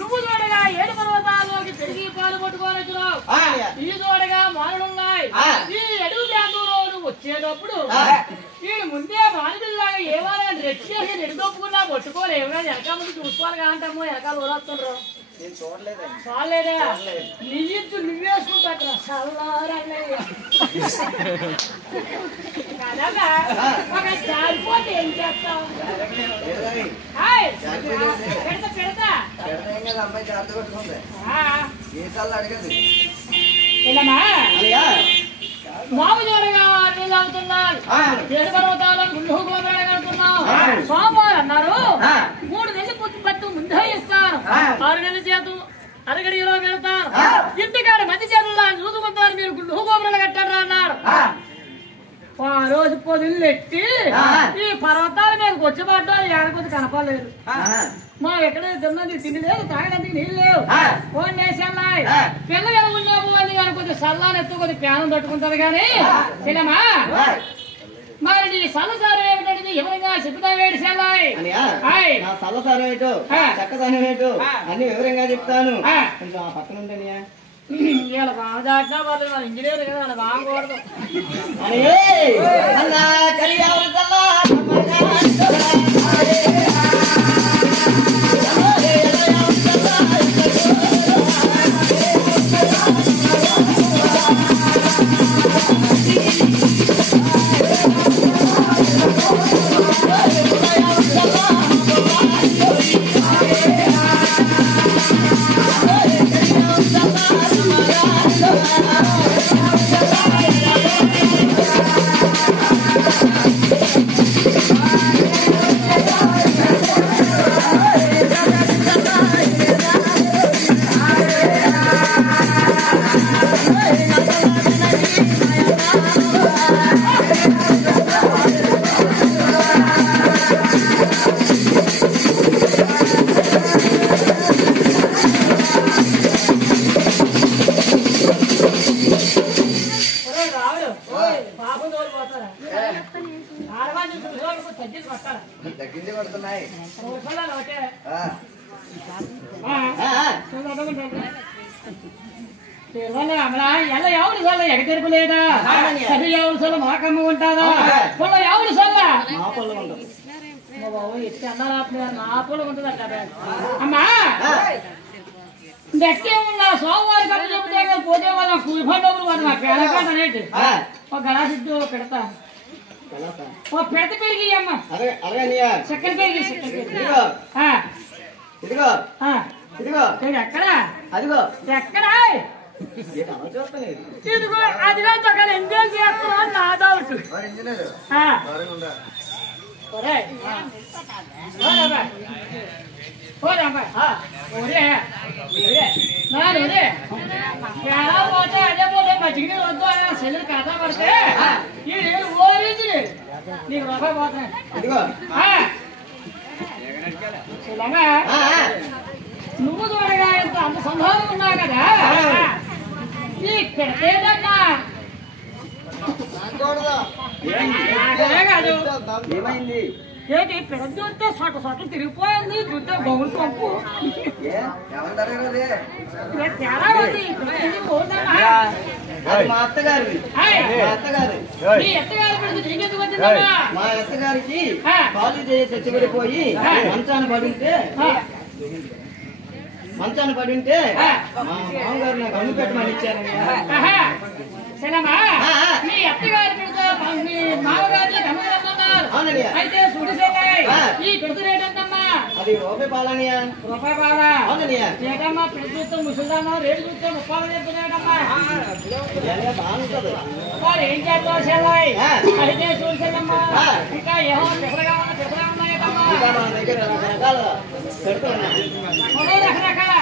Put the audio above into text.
నువ్వు చూడగా 7 పర్వతాల్లోకి పెరిగి పాలు పట్టుకోనొచ్చున్నావు. ఈ చూడగా మానులున్నాయి. ఈ అడుగు ప్రాంతంలో నువ్వు వచ్చేటప్పుడు వీడు ముందే మానులాగా ఏమైనా రెచ్చి చేసి నెడుదొప్పుకున్నా పట్టుకోలేవు. వెనక ముందు చూసుకోవాలి అంటాము. వెనకాల ఊరొస్తుండ్రు చాలేదా నీ ఇద్దు నువ్వేసుకుంటా అక్కడ చల్లారన్నా జారిపోతే ఏం చేస్తావు? పెడతా పెడతా మాము చూడగా నీళ్ళు అవుతున్నాడు. 7 పర్వతాలను గుండు కడుతున్నావు. సోమవారం అన్నారు 3 నెలలు పట్టు ముందే ఇస్తాను. 6 నెలల చేతు అరగడిలో పెడతాను. ఇంటికాడ మధ్య చేతుల్లో చూసుకుంటారు. మీరు గుండు గోపురాలు కట్టారు అన్నారు. ఆ రోజు పొద్దులు ఎట్టి ఈ పర్వతాల మీదకి వచ్చి పడ్డారు. ఏడకొద్ది కనపడలేదు. మా ఎక్కడ తిన్నది తిండి లేదు, తాగడానికి నీళ్ళు లేవు. ఫోన్ చేసేళ్ళాయి పిల్ల ఎలాగున్నా పోవాలి కానీ కొద్దిగా సల్లాని ఎత్తు కొద్ది ప్యానం తట్టుకుంటారు. కానీ చిన్నమా మరి నీ సల్లసారం ఏమిటంటే ఎవరిగా చెప్తా వేడిసేళ్ళాయి సల్లసారం ఏంటో చక్కదనం ఏంటో అన్ని వివరంగా చెప్తాను. కొంచెం ఆ పక్కన ఉంటానియా ఇలా బాగా దాటినా వాళ్ళు మన ఇంజనీర్ కదా అలా బాగకూడదు. ఎలా ఎవరు సల్ల ఎగతెరుపు లేదా? సరి ఎవరు సల్ల మాకమ్మ ఉంటుందా? పొల్ల ఎవరు సల్ల బాబు ఎత్తి అన్నారా నా పొలం ఉంటుందా కదా అమ్మా. నెక్కే ఉన్నా సోమవారి కప్పు చెప్తే పోతే వాళ్ళ కూలిపండు వాళ్ళు నా పేరకాట అనేది ఒక గలాసిద్దు పెడతా. ఓ పెడత పెరిగి అమ్మ చక్కెర పెరిగి ఇదిగో ఇదిగో ఎక్కడ అదిగో ఎక్కడ చూస్తలేదు ఇదిగో అదిగా తగ్గ ఎంజాయ్ చేస్తున్నా నా డౌట్ అదే పోతే మజ్జిగ వద్దు సెల్లు కథ పడితే ఓరించి నీకు రూపాయి పోతున్నాయి ఇదిగో నువ్వు చూడగా ఇంత అంత సంభావం ఉన్నావు కదా ఈ పెడతేదన్నా ఏమైంది ఏంటి పెద్ద చూస్తే సొట్ట సొట్ట తిరిగిపోయింది చూస్తే బొగులు పంపు తేడా ఉంది మా అత్తగారి మీ ఎత్తగారి పెడితే నీకెందుకు వచ్చిందమ్మా మా అత్తగారికి కాలు చేసి చచ్చిపడిపోయి మంచాన పడి ఉంటే మా మామగారు నాకు అన్ను పెట్టమని ఇచ్చారని మీ అత్తగారి పెడితే మీ మామగారిని గమనిస్తున్నారు అయితే సుడిసేనాయి ఈ పెడుతు రేట్ ఎంతమ్మా అది రూపాయి పాలనియా రూపాయి పాలా అవునయ్యా ఏటమ్మా పెళ్లి చూస్తే ముసలిదామా రేటు చూస్తే 30 చెప్తున్నాడమ్మా బాగుంటది వాళ్ళు ఏం చేస్తావు చెల్లాయి అయితే చూసేదమ్మా ఇంకా ఏమో తిప్పలుగా ఉన్నాయమ్మా మన దగ్గర రకరకాల పెడుతున్నా రకరకాల